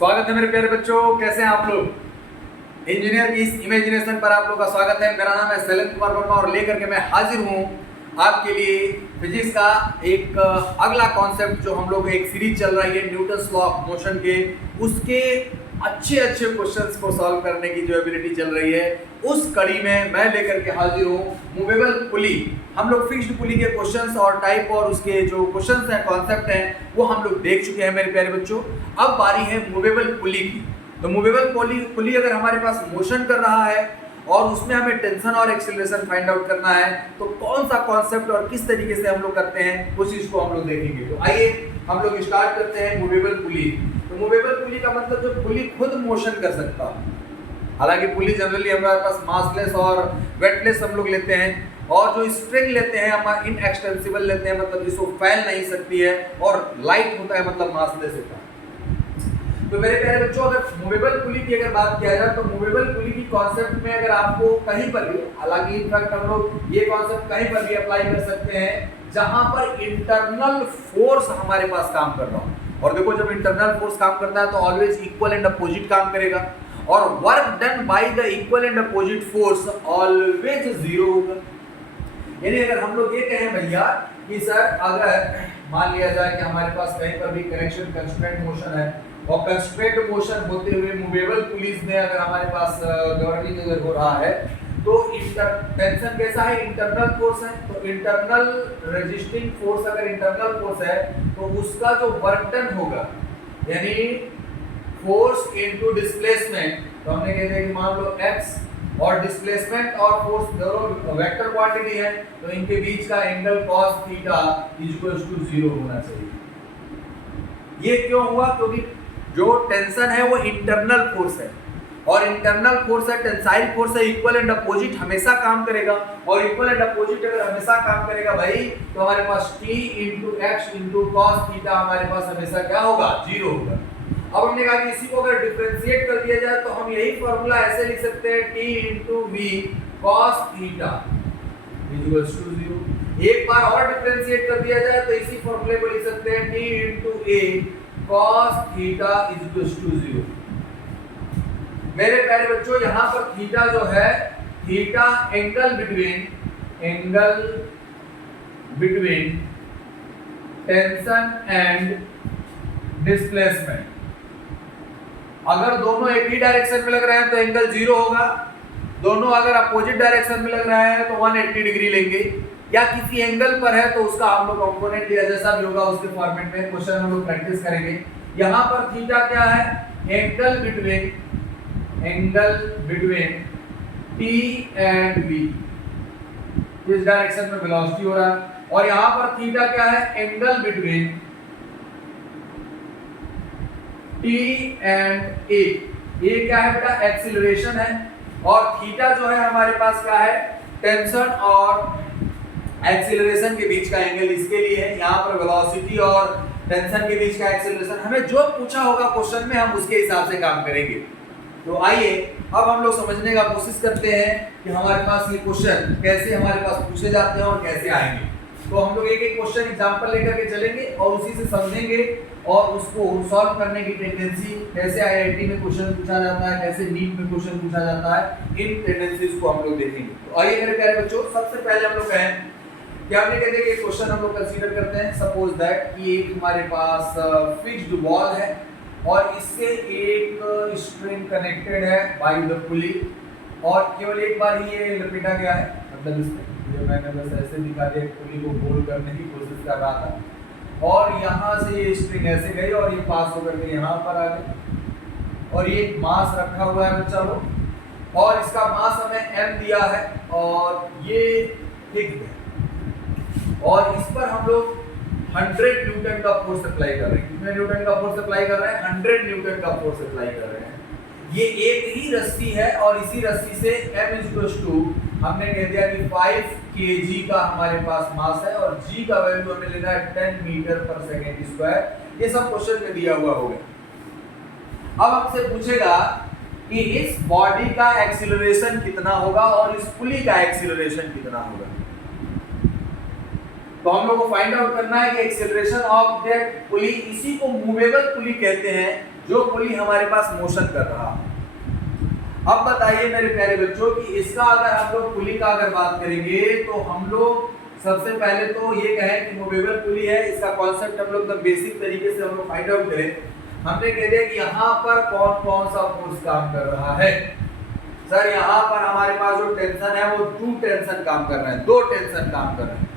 स्वागत है मेरे प्यारे बच्चों, कैसे हैं आप लोग। इंजीनियर की इस इमेजिनेशन पर आप लोग का स्वागत है। मेरा नाम है शैलेंद्र कुमार वर्मा और लेकर के मैं हाजिर हूँ आपके लिए फिजिक्स का एक अगला कॉन्सेप्ट जो हम लोग एक सीरीज चल रही है न्यूटन्स लॉ ऑफ मोशन के, उसके अच्छे अच्छे क्वेश्चंस को सॉल्व करने की जो एबिलिटी चल रही है, उस कड़ी में मैं लेकर के हाजिर हूँ मूवेबल पुली। हम लोग फिक्स्ड पुली के क्वेश्चंस और टाइप और उसके जो क्वेश्चंस हैं, कॉन्सेप्ट हैं, वो हम लोग देख चुके हैं मेरे प्यारे बच्चों। अब बारी है मूवेबल पुली की। तो मूवेबल पुली अगर हमारे पास मोशन कर रहा है और उसमें हमें टेंशन और एक्सीलरेशन फाइंड आउट करना है, तो कौन सा कॉन्सेप्ट और किस तरीके से हम लोग करते हैं उस चीज को हम लोग देखेंगे। तो आइए हम लोग स्टार्ट करते हैं मूवेबल पुली। तो मूवेबल पुली का मतलब जो पुली खुद मोशन कर सकता है। हालांकि पुली जनरली हमारे पास मासलेस और वेटलेस हम लोग लेते हैं, और जो स्ट्रिंग लेते हैं हम इनएक्सटेंसिबल लेते हैं, मतलब जिसको फैल नहीं सकती है, और लाइट होता है मतलब मासलेस होता है। तो मेरे प्यारे बच्चों, अगर मूवेबल पुली की अगर बात किया जाए तो मूवेबल पुली की कॉन्सेप्ट में अगर आपको कहीं पर भी, हालांकि इनफैक्ट हम लोग ये कॉन्सेप्ट कहीं पर भी अप्लाई कर सकते हैं जहां पर इंटरनल फोर्स हमारे पास काम कर रहा हो। और देखो, जब इंटरनल फोर्स काम करता है तो ऑलवेज इक्वल एंड अपोजिट काम करेगा, और work done by the equal and opposite force always zero होगा। यानी अगर हम लोग ये कहें भैया कि सर, अगर मान लिया जाए कि हमारे पास कहीं पर भी करेक्शन कंस्ट्रेंट मोशन है, और कंस्ट्रेंट मोशन होते हुए मूवेबल पुलीज में अगर हमारे पास गवर्निंग अगर हो रहा है, तो टेंशन कैसा है? इंटरनल फोर्स है। तो इंटरनल रेजिस्टिंग फोर्स अगर इंटरनल फोर्स है तो उसका जो वर्क डन होगा, यानी फोर्स इनटू डिस्प्लेसमेंट, तो हमने कह दिया कि मान लो x और डिस्प्लेसमेंट और फोर्स दोनों वेक्टर क्वांटिटी है, तो इनके बीच का angle cos theta equals to 0 होना चाहिए। ये क्यों हुआ? क्योंकि जो टेंशन है वो इंटरनल फोर्स है, और इंटरनल फोर्स है, टेंसाइल फोर्स है, इक्वल एंड अपोजिट हमेशा काम करेगा। और इक्वल एंड अपोजिट अगर हमेशा काम करेगा भाई, तो हमारे पास t into x into cos theta हमारे पास हमेशा क्या होगा? 0 होगा। अब हमने कहा कि इसी को अगर डिफरेंशिएट कर दिया जाए तो हम यही फॉर्मूला ऐसे लिख सकते हैं, t into V cos theta equals to 0। एक बार और डिफरेंशिएट कर दिया जाए तो इसी फॉर्मूले को लिख सकते हैं, t into A cos theta equals to 0। मेरे प्यारे बच्चों, यहां पर थीटा जो है, theta angle between tension and displacement. अगर दोनों एक ही डायरेक्शन में लग रहे हैं तो एंगल 0 होगा, दोनों अगर अपोजिट डायरेक्शन में लग रहे हैं तो 180 डिग्री लेंगे, या किसी एंगल पर है तो उसका हम लोग कंपोनेंट या जैसा भी होगा उसके फॉर्मेट में क्वेश्चन हम लोग प्रैक्टिस करेंगे। यहां पर थीटा क्या है? Angle between t and v, इस डायरेक्शन में वेलोसिटी हो रहा है। और यहां पर थीटा क्या है? Angle between t and a। ये क्या है बेटा? एक्सीलरेशन है। और थीटा जो है हमारे पास क्या है? टेंशन और एक्सीलरेशन के बीच का एंगल इसके लिए है। यहाँ पर वेलोसिटी और टेंशन के बीच का एक्सीलरेशन, हमें जो पूछा होगा क्वेश्चन में हम उसके हिसाब से काम करेंगे। तो आइए अब हम लोग समझने का कोशिश करते हैं कि हमारे पास ये क्वेश्चन कैसे हमारे पास पूछे जाते हैं और कैसे आएंगे। तो हम लोग एक एक क्वेश्चन एग्जांपल लेकर के चलेंगे और उसी से समझेंगे, और उसको सॉल्व करने की टेंडेंसी, कैसे आईआईटी में क्वेश्चन पूछा जाता है, कैसे नीट में क्वेश्चन पूछा जाता है, इन टेंडेंसीज को हम लोग देखेंगे। तो आइए मेरे प्यारे बच्चों, सबसे पहले हम लोग कहें कि हमने कहते हैं कि क्वेश्चन हम लोग कंसीडर करते हैं। सपोज दैट कि एक हमारे पास फिक्स्ड वॉल है और इससे एक स्ट्रिंग कनेक्टेड है बाय द पुली, और केवल एक बार ही ये लपेटा गया है, मतलब इसमें ये मैंने बस ऐसे दिखा दिया, पुली को होल्ड करने की कोशिश कर रहा था, और यहाँ से ये स्ट्रिंग ऐसे गई और ये पास होकर के यहाँ पर आ गई, और ये मास रखा हुआ है बच्चा लोग, और इसका मास हमें m दिया है, और ये फिक्स्ड है, और इस पर हम लोग 100 न्यूटन का फोर्स अप्लाई कर रहे हैं। कितने न्यूटन का फोर्स अप्लाई कर रहे हैं? 100 न्यूटन का फोर्स अप्लाई कर रहे हैं। ये एक ही रस्सी है, और इसी रस्सी से m इक्वल्स टू, हमने कह दिया कि 5 kg का हमारे पास मास है, और g का वैल्यू हमें लेना है 10 मीटर पर सेकंड स्क्वायर। ये सब क्वेश्चन में दिया हुआ होगा। अब हमसे पूछेगा कि इस बॉडी का एक्सीलरेशन कितना होगा और इस पुली का एक्सीलरेशन कितना होगा। तो हम लोग को फाइंड आउट करना है कि एक्सेलरेशन ऑफ दैट पुली, इसी को मूवेबल पुली कहते हैं, जो पुली हमारे पास मोशन कर रहा है। अब बताइए मेरे प्यारे बच्चों कि इसका अगर हम लोग पुली का अगर बात करेंगे तो हम लोग सबसे पहले तो ये कहें कि मूवेबल पुली है, इसका कॉन्सेप्ट हम लोग एकदम बेसिक तरीके से हम लोग फाइंड आउट करें। हमने कह दिया कि यहाँ पर कौन कौन सा फोर्स काम कर रहा है। सर यहाँ पर हमारे पास जो टेंशन है वो 2 टेंशन काम कर रहे हैं, 2 टेंशन काम कर रहे हैं।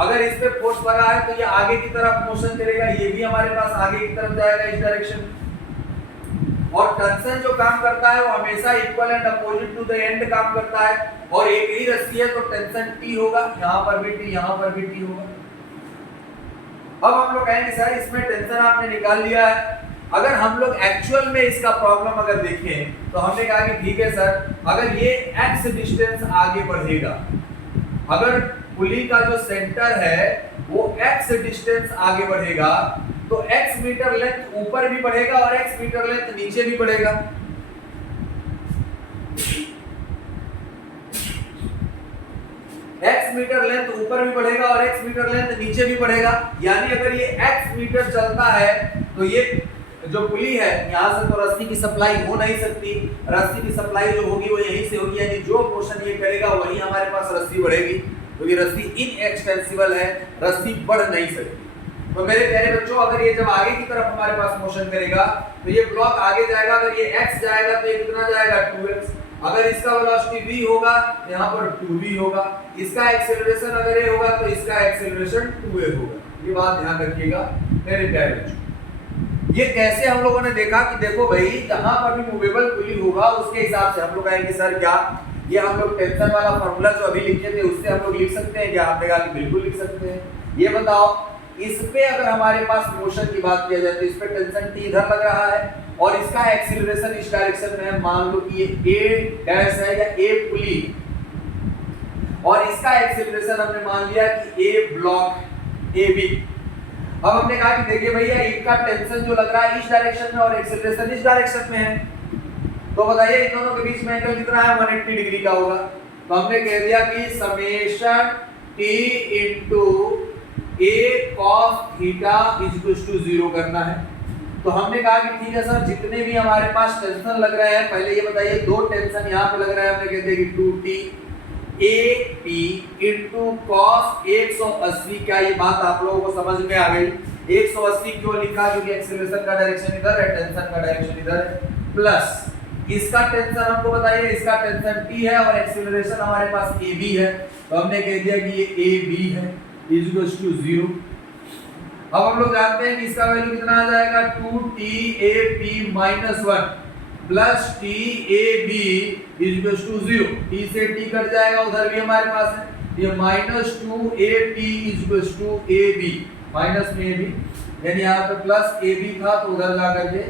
अगर इस पे फोर्स लगा है तो ये आगे की तरफ मोशन करेगा, ये भी हमारे पास आगे की तरफ जाएगा इस डायरेक्शन। और टेंशन जो काम करता है वो हमेशा equal and opposite to the end काम करता है, और एक ही रस्सी है तो टेंशन T होगा, यहाँ पर भी T, यहाँ पर भी T होगा। अब हम लोग कहेंगे सर इसमें टेंशन आपने निकाल लिया है, अगर हम लोग एक्चुअल में इसका प्रॉब्लम अगर देखें तो हमने कहा कि ठीक है सर, अगर ये x डिस्टेंस आगे बढ़ेगा, अगर पुली का जो सेंटर है वो x डिस्टेंस आगे बढ़ेगा तो x मीटर लेंथ ऊपर भी बढ़ेगा और x मीटर लेंथ नीचे भी बढ़ेगा। x मीटर लेंथ ऊपर भी बढ़ेगा और x मीटर लेंथ नीचे भी बढ़ेगा। यानी अगर ये x मीटर चलता है तो ये जो पुली है यहाँ से तो रस्सी की सप्लाई हो नहीं सकती, रस्सी की सप्लाई जो होगी वो यहीं से होगी, यानी जो मोशन ये करेगा वही हमारे पास रस्सी बढ़ेगी, क्योंकि रस्सी इनएक्सटेंसिबल है, रस्सी बढ़ नहीं सकती। तो मेरे प्यारे बच्चों अगर ये जब आगे की तरफ हमारे पास मोशन करेगा तो ये ब्लॉक आगे जाएगा, अगर ये x जाएगा तो ये कितना जाएगा 2x, अगर इसका वेलोसिटी v होगा तो यहाँ पर 2v होगा, इसका एक्सेलरेशन अगर a होगा तो इसका एक्सेलरेशन 2a होगा। ये बात ध्यान रखिएगा मेरे प्यारे बच्चों। ये कैसे हम लोगों ने देखा कि देखो भाई जहां पर भी मूवेबल पुली होगा उसके हिसाब से हम लोग कहेंगे सर क्या ये हम लोग टेंशन वाला फॉर्मूला जो अभी लिखे थे उससे हम लोग लिख सकते हैं क्या? आपने कहा कि बिल्कुल लिख सकते हैं। ये बताओ इस पे अगर हमारे पास मोशन की बात किया जाए तो इस पे टेंशन T इधर लग रहा है और इसका एक्सीलरेशन इस डायरेक्शन में है, मान लो कि ये A डैश है या A पुली, और इसका एक्सीलरेशन हमने मान लिया कि A ब्लॉक AB। अब हमने कहा कि देखिए भैया इनका टेंशन जो लग रहा है इस डायरेक्शन में और एक्सीलरेशन इस डायरेक्शन में है, तो बताइए इन दोनों के बीच में एंगल कितना है? 180 डिग्री का होगा। तो हमने कह दिया कि summation T into A cos theta is 0 करना है। तो हमने कहा कि ठीक है सर जितने भी हमारे पास टेंशन लग रहे हैं, पहले ये बताइए 2 टेंशन यहाँ पे लग रहा है, हमने कहते हैं कि 2T AP इनटू cos 180। क्या ये बात आप लोगों को समझ में आ गई? 180 क्यों लिखा? क्योंकि एक्सीलरेशन का डायरेक्शन इधर है, टेंशन का डायरेक्शन इधर है, प्लस इसका टेंशन हमको बताइए, इसका टेंशन T है और एक्सीलरेशन हमारे पास AB है, तो हमने कह दिया कि ये AB है इज इक्वल्स टू 0। अब हम लोग जानते हैं कि इसका वैल्यू कितना आ जाएगा 2TAP minus 1 plus TAB is equals to 0। T से T कट जाएगा, उधर भी हमारे पास है, ये minus 2AP is equals to AB, minus में AB, यानी यहाँ पे प्लस AB था तो उधर ला करके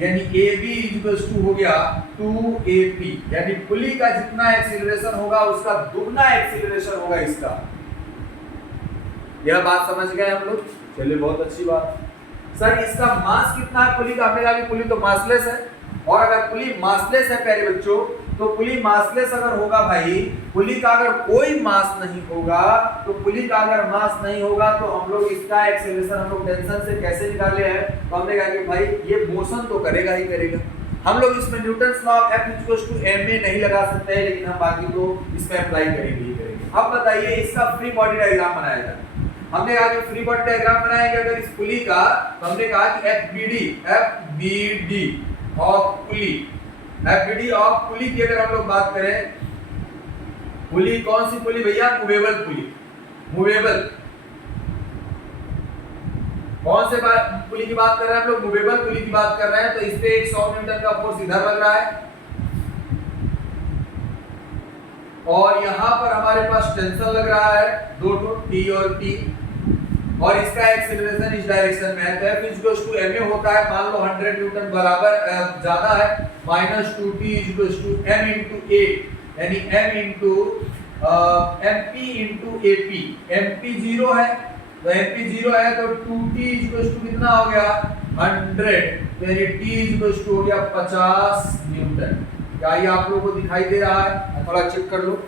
यानी AB इज इक्वल्स टू हो गया 2AP, यानी पुली का जितना एक्सीलरेशन होगा उसका दुगना एक्सीलरेशन होगा इसका। यह बात समझ गए हम लोग? चलिए बहुत अच्छी बात। सर इसका मास कितना है पुली का? हमने कहा कि पुली तो मासलेस है, और अगर पुली मासलेस है प्यारे बच्चों तो पुली मासलेस अगर होगा भाई, पुली का अगर कोई मास नहीं होगा तो पुली का अगर मास नहीं होगा तो हम लोग इसका एक्सेलरेशन हम लोग टेंशन से कैसे निकाले हैं? तो हमने कहा कि भाई ये मोशन तो करेगा ही करेगा। हम लोग इसमें Newton's law of F equals to ma नहीं लगा सकते हैं, लेकिन हम बाकी तो इसमें अप्लाई करेंगे ही करेंगे। अब बताइए इसका फ्री बॉडी डायग्राम बनाया जाए। हमने कहा कि फ्री बॉडी डायग्राम बनाएंगे अगर इस पुली का, तो हमने कहा कि FBD of pulley, FBD of pulley की अगर हम लोग बात करें, पुली कौन सी पुली भैया? Movable pulley. मूवेबल कौन से पुली की बात कर रहे हैं हम लोग? मूवेबल पुली की बात कर रहे हैं। तो इस पे 100 न्यूटन का फोर्स इधर लग रहा है और यहाँ पर हमारे पास टेंशन लग रहा है दो T और T, और इसका एक्सीलरेशन इस डायरेक्शन में है। तो F इक्वल्स टू ma होता है, मान लो 100 न्यूटन बराबर ज्यादा है, minus 2T equals to m into a, यानी m into mp into AP। mp 0 है तो mp 0 है तो 2T इक्वल्स टू कितना हो गया 100, तो यानी T इक्वल्स टू हो गया 50 न्यूटन। क्या ये आप लोगों को दिखाई दे रहा है? थोड़ा चेक कर लो।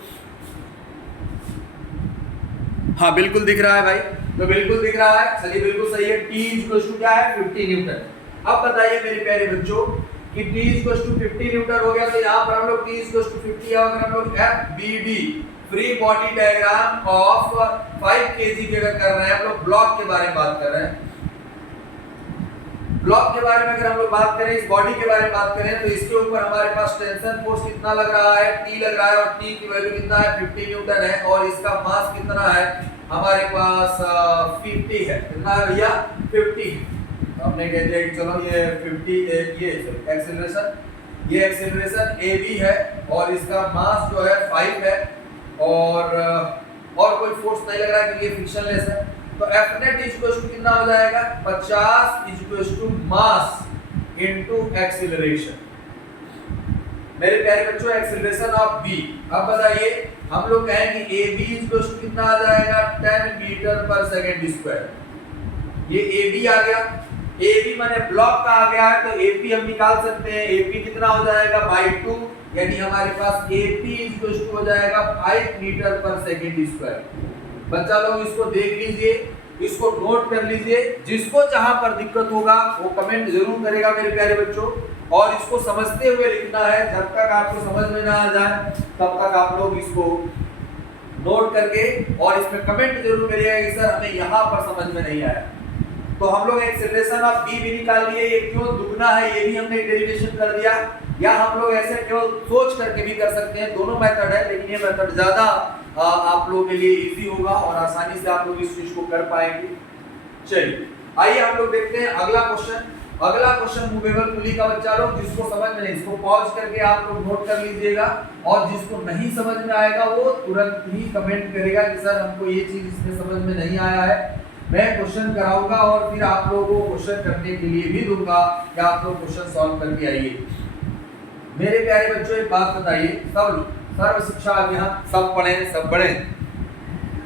हाँ बिल्कुल दिख रहा है भाई, तो बिल्कुल दिख रहा है। चलिए बिल्कुल सही है। T इक्वल्स टू क्या है 50 न्यूटन। अब बताइए मेरे प्यारे बच्चों कि T = 50 न्यूटन हो गया, तो यहाँ पर हम लोग T = 50 अगर हम लोग FBD free body diagram of 5 kg की अगर कर रहे हैं, हम लोग ब्लॉक के बारे में बात कर रहे हैं। ब्लॉक के बारे में अगर हम लोग बात करें, इस बॉडी के बारे में बात करें, तो इसके ऊपर हमारे पास टेंशन फोर्स कितना लग रहा है, T लग रहा है, और T की वैल्यू कितना है, 50 न्यूटन है, और इसका मास कितना है हमारे पास 50 है। कितना है भैया, 50। हमने कह दिया कि चलो ये 50 ये एक्सेलरेशन AB है, और इसका मास जो है 5 है, और कोई फोर्स नहीं लग रहा है क्योंकि ये फ्रिक्शनलेस है। तो F net कितना हो जाएगा, 50 मास इनटू एक्सीलरेशन। मेरे प्यारे बच्चों, एक्सीलरेशन ऑफ B। अब बताइए हम लोग कहेंगे AB कितना आ जाएगा, 10 मीटर पर सेकंड स्क्वायर। ये AB आ गया, AB माने ब्लॉक का आ गया है, तो AP हम निकाल सकते हैं। AP कितना हो जाएगा, /2, यानी हमारे पास AP हो जाएगा 5 मीटर पर सेकंड स्क्वायर। बच्चा लोग इसको देख लीजिए, इसको नोट कर लीजिए, जिसको जहां पर दिक्कत होगा वो कमेंट जरूर करेगा मेरे प्यारे बच्चों, और इसको समझते हुए लिखना है। जब तक आपको समझ में ना आ जाए तब तक आप लोग इसको नोट करके और इसमें कमेंट जरूर करिएगा कि सर हमें यहाँ पर समझ में नहीं आया। तो हम लोग एक्सेलरेशन ऑफ B भी निकाल लिए, ये क्यों दुगना है ये भी हमने डेरिवेशन कर दिया, या हम लोग ऐसे केवल सोच करके भी कर सकते हैं। दोनों मेथड है, लेकिन ये मेथड ज्यादा आप लोगों के लिए इजी होगा और आसानी से आप लोग इस चीज को कर पाएंगे। चलिए आइए हम लोग देखते हैं अगला क्वेश्चन। अगला क्वेश्चन मूवेबल पुली का बच्चा लोग जिसको समझ में नहीं, इसको पॉज करके आप लोग नोट कर लीजिएगा, और जिसको नहीं समझ में आएगा वो तुरंत ही कमेंट करेगा कि सर हमको ये चीज इसमें समझ में नहीं आया है। मैं क्वेश्चन कराऊंगा और फिर आप लोगों को क्वेश्चन करने के लिए भी दूंगा कि आप लोग क्वेश्चन सॉल्व करके आइए। मेरे प्यारे बच्चों एक बात बताइए, सब सर्व शिक्षा अभियान सब पढ़ें सब बढ़ें।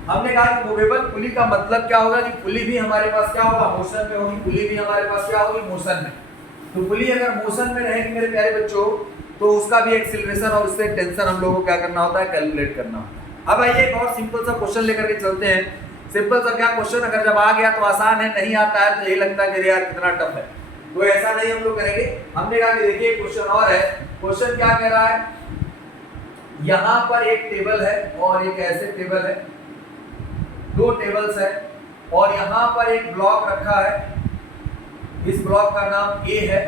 हमने कहा कि मूवेबल पुली का मतलब क्या होगा कि पुली भी हमारे पास क्या होगा, मोशन में होगी। पुली भी हमारे पास क्या होगी, मोशन में। तो पुली अगर मोशन में रहेगी मेरे प्यारे बच्चों, तो उसका भी एक्सीलरेशन और उससे टेंशन हम लोगों को क्या करना होता है, कैलकुलेट करना होता है। अब आइए एक और सिंपल सा क्वेश्चन लेकर के चलते हैं। सिंपल सा क्या क्वेश्चन, अगर जब आ गया तो आसान है, नहीं आता है तो यही लगता है कि यार कितना टफ है, तो ऐसा नहीं हम लोग करेंगे। हमने कहा कि देखिए क्वेश्चन और है, क्वेश्चन क्या कह रहा है, यहाँ पर एक टेबल है और एक ऐसे टेबल है, दो टेबल्स है, और यहाँ पर एक ब्लॉक रखा है, इस ब्लॉक का नाम A है,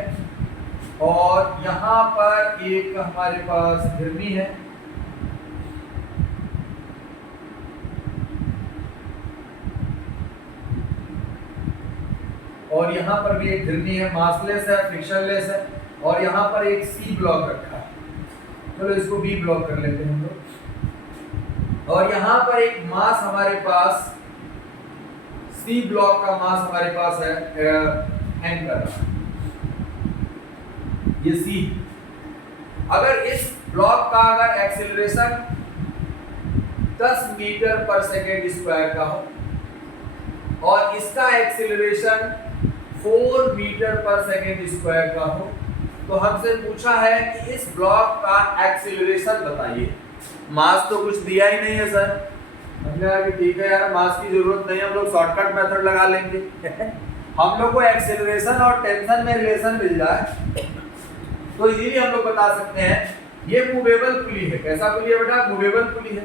और यहाँ पर एक हमारे पास घिरनी है, और यहाँ पर भी एक घिरनी है, मासलेस है, फ्रिक्शनलेस है, और यहाँ पर एक C ब्लॉक रखा है। चलो इसको B ब्लॉक कर लेते हैं हम लोग, और यहाँ पर एक मास हमारे पास C ब्लॉक का मास हमारे पास है हैंग कर रहा है, ये C। अगर इस ब्लॉक का अगर एक्सीलरेशन 10 मीटर पर सेकेंड स्क्वायर का हो और इसका एक्सीलरेशन 4 मीटर पर सेकेंड स्क्वायर का हो, तो हमसे पूछा है कि इस ब्लॉक का एक्सीलरेशन बताइए। मास तो कुछ दिया ही नहीं है सर। हमने कहा कि ठीक है यार, मास की जरूरत नहीं, हम लोग शॉर्टकट मेथड लगा लेंगे। हम लोग को एक्सीलरेशन और टेंशन में रिलेशन मिल जाए तो इजीली हम लोग बता सकते हैं ये मूवेबल पुली है। कैसा पुली है बेटा, मूवेबल पुली है।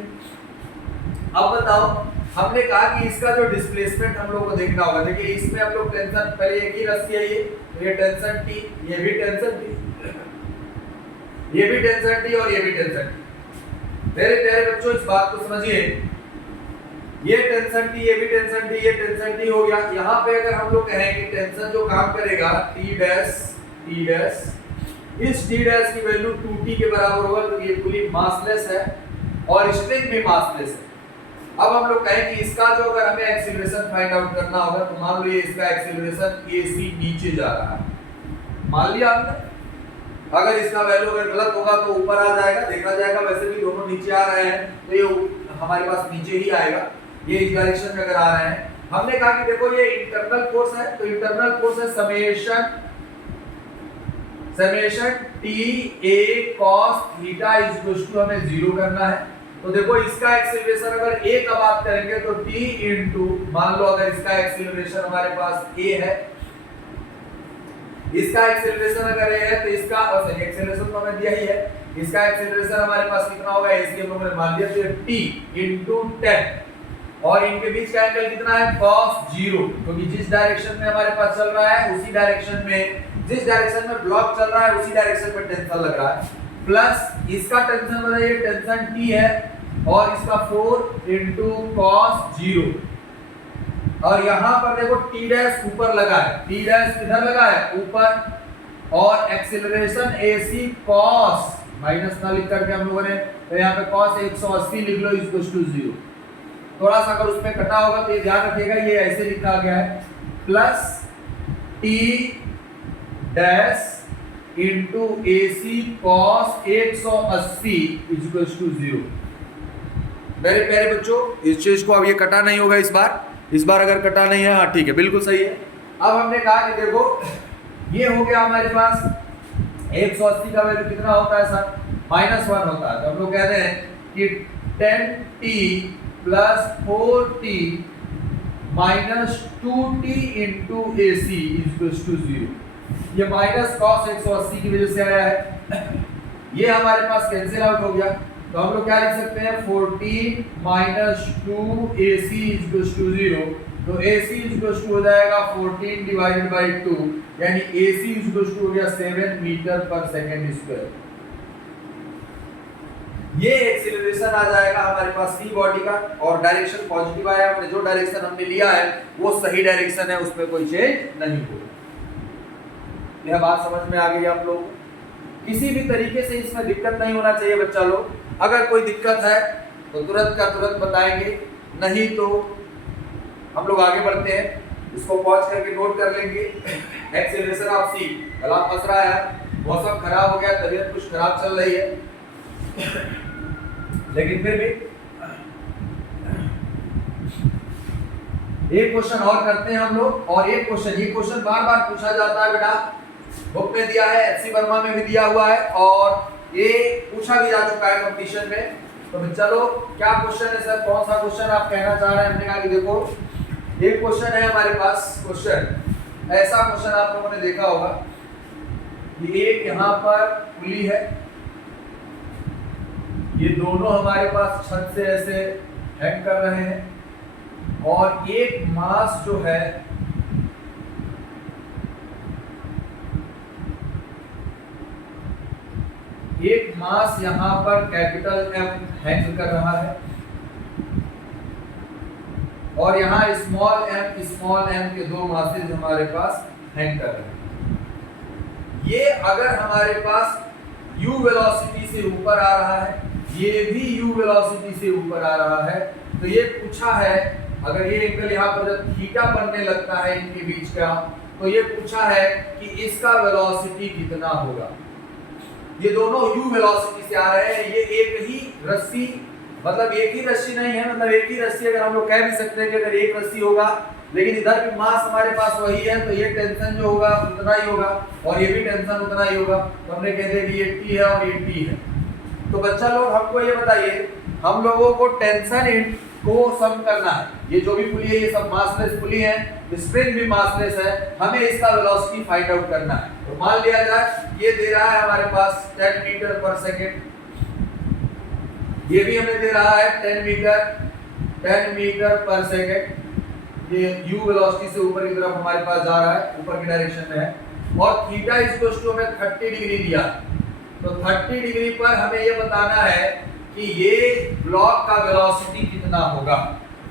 अब बताओ, हमने कहा कि इसका जो डिस्प्लेसमेंट हम लोग को देखना होगा। देखिए इसमें हम लोग टेंशन, पहले एक ही रस्सी है ये टेंशन T, ये भी टेंशन T, ये भी टेंशन T और ये भी टेंशन T। मेरे प्यारे बच्चों इस बात को समझिए, ये टेंशन T, ये भी टेंशन T, ये टेंशन T हो गया। यहाँ पे अगर हम लोग कहें कि टेंशन जो काम करेगा T डैश, इस T डैश की वैल्यू 2T के बराबर होगा, तो ये पुली मासलेस है और स्ट्रिंग भी मासलेस है। अब हम लोग कहें कि इसका जो अगर हमें एक्सीलरेशन फाइंड आउट करना होगा, तो मान लो ये इसका एक्सीलरेशन AC नीचे जा रहा है, मान लिया आपने। अगर इसका वैल्यू अगर गलत होगा तो ऊपर आ जाएगा, देखा जाएगा। वैसे भी दोनों नीचे आ रहे हैं तो ये हमारे पास नीचे ही आएगा, ये इस डायरेक्शन में अगर आ रहे हैं। हमने कहा कि देखो ये इंटरनल फोर्स है, तो इंटरनल फोर्स है summation TA cos theta equal to हमें 0 करना है। तो देखो इसका एक्सीलरेशन अगर A का बात करेंगे तो T इंटू, मान लो अगर इसका एक्सीलरेशन हमारे पास A है, इसका एक्सेलरेशन अगर ये है तो इसका और सही एक्सेलरेशन तो हमें दिया ही है, इसका एक्सेलरेशन हमारे पास कितना होगा, इसके हम लोगों ने मान दिया तो ये t into 10 और इनके बीच का एंगल कितना है cos 0, क्योंकि जिस डायरेक्शन में हमारे पास चल रहा है उसी डायरेक्शन में, जिस डायरेक्शन में ब्लॉक चल रहा है उसी डायरेक्शन में टेंशन लग रहा है, प्लस इसका टेंशन बताइए टेंशन t है और इसका 4 into cos 0 और यहाँ पर देखो t डैश ऊपर लगा है, t डैश किधर लगा है ऊपर और एक्सेलरेशन ac cos माइनस ना लिख करके हम लोगों ने तो यहाँ पे cos 180 लिख लो इक्वल्स टू 0। थोड़ा सा अगर उसमें कटा होगा तो ये ध्यान रखिएगा ये ऐसे लिखा गया है plus t dash into ac cos 180 equals to 0। मेरे प्यारे बच्चों इस चीज को अब ये कटा नहीं होगा इस बार अगर कटा नहीं है, हाँ ठीक है बिल्कुल सही है। अब हमने कहा कि देखो ये हो गया हमारे पास 180 का वैल्यू कितना होता है सर -1 होता है, तो हम लोग कहते हैं कि 10t plus 4t minus 2t into ac equals to 0। ये माइनस cos 180 की वजह से आया है, ये हमारे पास कैंसिल आउट हो गया, तो हम लोग क्या लिख सकते हैं 14 माइनस 2ac इक्वल्स टू 0, तो ac इक्वल्स टू हो जाएगा 14 डिवाइडेड बाय 2 यानी ac इक्वल्स टू हो गया 7 मीटर पर सेकंड स्क्वायर। ये एक्सीलरेशन आ जाएगा हमारे पास सी बॉडी का और डायरेक्शन पॉजिटिव आया, हमने जो डायरेक्शन हमने लिया है वो सही डायरेक्शन है, उसमें कोई चेंज नहीं होगा। यह बात समझ में आ गई आप लोग, किसी भी तरीके से इसमें दिक्कत नहीं होना चाहिए बच्चा लोग, अगर कोई दिक्कत है तो तुरंत का तुरंत बताएंगे, नहीं तो हम लोग आगे बढ़ते हैं, इसको पॉज करके नोट कर लेंगे। एक्सेलरेशन ऑफ सी, गला फंस रहा है, मौसम खराब हो गया, तबीयत कुछ खराब चल रही है, लेकिन फिर भी एक क्वेश्चन और करते हैं हम लोग। और एक क्वेश्चन, ये क्वेश्चन बार बार पूछा जाता है बेटा, बुक में दिया है, एफसी वर्मा में भी दिया हुआ है और ये पूछा भी जा चुका है कंपटीशन में। तो चलो क्या क्वेश्चन है सर, कौन सा क्वेश्चन आप कहना चाह रहे हैं? हमने कहा कि देखो एक क्वेश्चन है हमारे पास, क्वेश्चन ऐसा क्वेश्चन आप लोगों ने देखा होगा कि एक यहाँ पर पुली है, ये दोनों हमारे पास छत से ऐसे हैंग कर रहे हैं और एक मास जो है एक मास यहाँ पर कैपिटल M हैंग कर रहा है और यहाँ स्मॉल m के दो मासेस हमारे पास हैंग कर रहे हैं। ये अगर हमारे पास u वेलोसिटी से ऊपर आ रहा है, ये भी u वेलोसिटी से ऊपर आ रहा है, तो ये पूछा है अगर ये एंगल यहाँ पर जब थीटा बनने लगता है इनके बीच का, तो ये पूछा है कि इसका वेलोसिटी कितना होगा। ये दोनों u वेलोसिटी से आ रहे हैं, ये एक ही रस्सी, मतलब एक ही रस्सी नहीं है, मतलब एक ही रस्सी अगर हम लोग कह भी सकते हैं कि अगर एक रस्सी होगा, लेकिन इधर भी मास हमारे पास वही है, तो ये टेंशन जो होगा उतना ही होगा और ये भी टेंशन उतना ही होगा, तो हमने कह दिया कि ये T है और ये T है। तो बच्चा लोग हमको ये बताइए, हम लोगों को टेंशन को सम करना है, ये जो भी पुली है ये सब मासलेस पुली है, स्प्रिंग भी मासलेस है, हमें इसका वेलोसिटी फाइंड आउट करना है। तो मान लिया जाए ये दे रहा है हमारे पास 10 मीटर पर सेकेंड, ये भी हमें दे रहा है 10 मीटर पर सेकेंड, ये u वेलोसिटी से ऊपर की तरफ हमारे पास जा रहा है, ऊपर की डायरेक्शन में है, और थीटा इक्वल्स टू हमें 30 डिग्री दिया, तो 30 डिग्री पर हमें ये बताना है कि ये ब्लॉक का वेलोसिटी कितना होगा।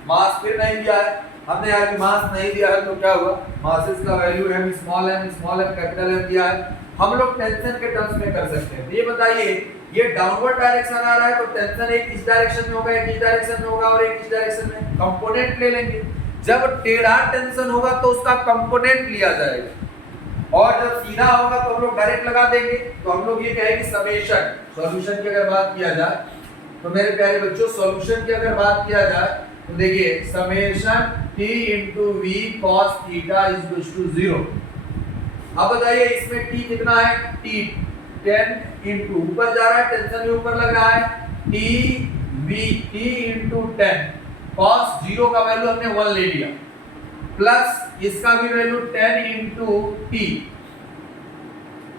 मास फिर नहीं दिया है हमने, यार मास नहीं दिया है तो क्या हुआ, मासेस का वैल्यू है स्मॉल m कैपिटल M दिया है, हम लोग टेंशन के टर्म्स में कर सकते हैं। तो ये बताइए ये डाउनवर्ड डायरेक्शन आ रहा है तो टेंशन एक इस डायरेक्शन में होगा, एक इस डायरेक्शन में होगा और एक इस डायरेक्शन में, कंपोनेंट ले लेंगे। जब टेढ़ा टेंशन होगा तो उसका कंपोनेंट लिया जाएगा और जब सीधा होगा तो हम लोग डायरेक्ट लगा देंगे। तो हम लोग ये कहेंगे समेशन, सॉल्यूशन की अगर बात किया जाए तो मेरे प्यारे बच्चों सॉल्यूशन की अगर बात किया जाए तो देखिए summation t into v cos theta equals to 0। अब बताइए इसमें t कितना है, t 10 into ऊपर जा रहा है, टेंशन भी ऊपर लग रहा है, t into 10 cos 0 का वैल्यू हमने 1 ले लिया, प्लस इसका भी value 10 into t,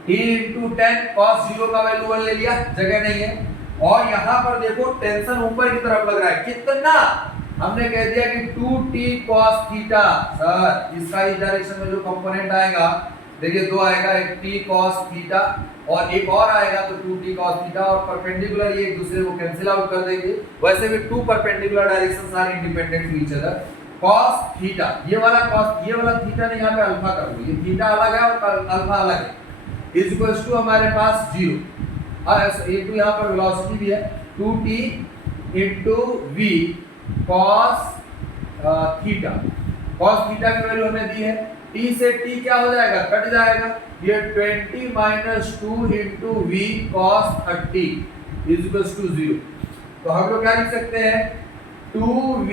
t into 10 cos 0 का वैल्यू 1 ले लिया, जगह नहीं है। और यहाँ पर देखो टेंशन ऊपर की तरफ लग रहा है, कितना हमने कह दिया कि 2t cos थीटा। सर इसका इस डायरेक्शन में जो कंपोनेंट आएगा, देखिए दो आएगा, एक t cos थीटा और एक और आएगा तो 2t cos थीटा, और परपेंडिकुलर ये एक दूसरे को कैंसिल आउट कर देंगे। वैसे भी two perpendicular directions are independent to each other. cos theta, ये वाला थीटा नहीं, यहाँ पे अल्फा कर दो, ये थीटा अलग है और अल्फा अलग है, इज इक्वल्स टू हमारे पास 0 इंटू यहाँ पर वेलोसिटी भी है 2t into v cos theta. cos theta की वैल्यू हमें दी है, t से t क्या हो जाएगा, कट जाएगा, ये 20 minus 2 into v cos 30 is equals to 0। तो हम लोग क्या लिख सकते हैं, 2v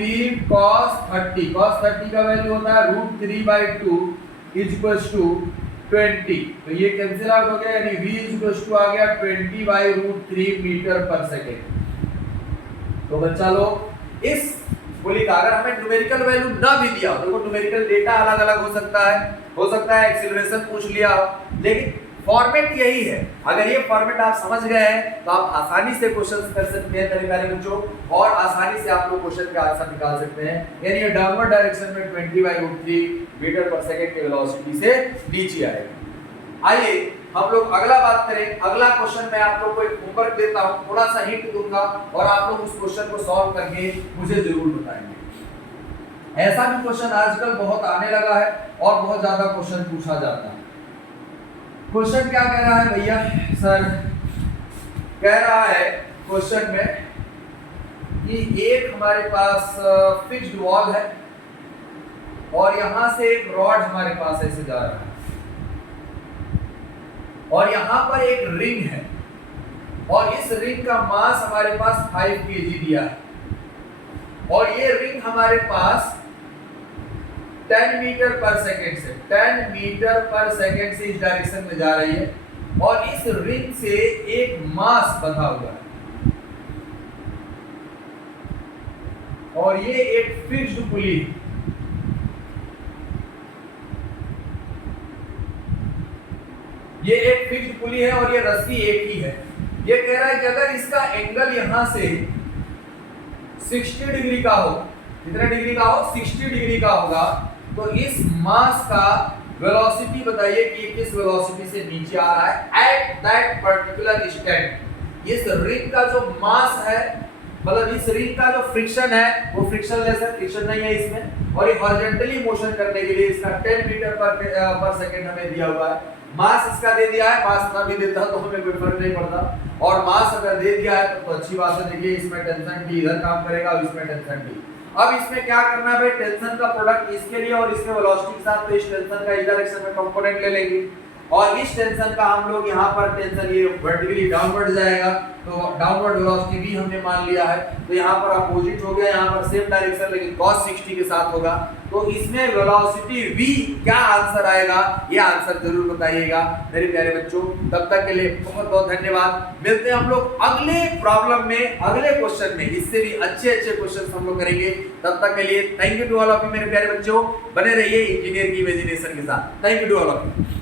cos 30, cos 30 का वैल्यू होता है √3/2 इज इक्वल्स टू 20। तो ये कैंसिल आउट हो गया, यानी v इज इक्वल्स टू आ गया 20/√3 मीटर पर सेकेंड। तो बच्चा लोग इस बोली का अगर हमें न्यूमेरिकल वैल्यू ना भी दिया हो, देखो न्यूमेरिकल डेटा अलग अलग हो सकता है एक्सीलरेशन पूछ लिया हो, लेकिन फॉर्मेट यही है। अगर ये फॉर्मेट आप समझ गए हैं तो आप आसानी से क्वेश्चन कर सकते हैं मेरे प्यारे बच्चों, और आसानी से आप लोग क्वेश्चन का आंसर निकाल सकते हैं। यानी ये डाउनवर्ड डायरेक्शन में 20/√3 मीटर पर सेकंड की वेलोसिटी से नीचे आएगा। आइए हम लोग अगला बात करें। अगला क्वेश्चन मैं आप लोग को एक होमवर्क देता हूं, थोड़ा सा हिंट दूंगा और आप लोग उस क्वेश्चन को सॉल्व करके मुझे जरूर बताएंगे। ऐसा भी क्वेश्चन आजकल बहुत आने लगा है और बहुत ज्यादा क्वेश्चन पूछा जाता है। क्वेश्चन क्या कह रहा है भैया, सर कह रहा है क्वेश्चन में कि एक हमारे पास फिक्स्ड वॉल है और यहां से एक रॉड हमारे पास ऐसे जा रहा है और यहां पर एक रिंग है और इस रिंग का मास हमारे पास 5 kg दिया है और ये रिंग हमारे पास 10 मीटर पर सेकेंड से 10 मीटर पर सेकेंड से इस डायरेक्शन में जा रही है और इस रिंग से एक मास बंधा हुआ है और ये एक फिक्स्ड पुली है। ये एक फिक्स्ड पुली है और ये रस्सी एक ही है। ये कह रहा है कि अगर इसका एंगल यहां से 60 डिग्री का हो, कितने डिग्री का हो, 60 डिग्री का होगा, तो इस मास का वेलोसिटी बताइए कि किस वेलोसिटी से नीचे आ रहा है एट दैट पर्टिकुलर इंस्टेंट। इस रिंग का जो मास है, मतलब इस रिंग का जो फ्रिक्शन है वो फ्रिक्शनलेस है, फ्रिक्शन नहीं है इसमें, और ये हॉरिजॉन्टली मोशन करने के लिए इसका 10 मीटर पर सेकंड हमें दिया हुआ है। मास इसका दे दिया है, मास ना भी देता तो हमें कोई फर्क नहीं पड़ता, और मास अगर दे दिया है तो अच्छी बात है। देखिए इसमें टेंशन टी इधर काम करेगा और इसमें टेंशन टी। अब इसमें क्या करना है भाई, टेंशन का प्रोडक्ट इसके लिए और इसके वेलोसिटी के साथ, तो इस टेंशन का इस डायरेक्शन में कंपोनेंट ले लेंगे और इस टेंशन का हम लोग यहाँ पर टेंशन ये वर्टिकली डाउनवर्ड जाएगा, तो डाउनवर्ड वेलोसिटी भी हमने मान लिया है, तो यहाँ पर अपोजिट हो गया, यहाँ पर सेम डायरेक्शन लेकिन cos 60 के साथ होगा, तो इसमें वेलोसिटी v क्या आंसर आएगा, ये आंसर जरूर बताइएगा मेरे प्यारे बच्चों। तब तक के लिए बहुत बहुत धन्यवाद। मिलते हैं हम लोग अगले प्रॉब्लम में, अगले क्वेश्चन में, इससे भी अच्छे क्वेश्चन हम लोग करेंगे। तब तक के लिए thank you to all of you मेरे प्यारे बच्चों, बने रहिए इंजीनियर की इमेजिनेशन के साथ। Thank you to all of you.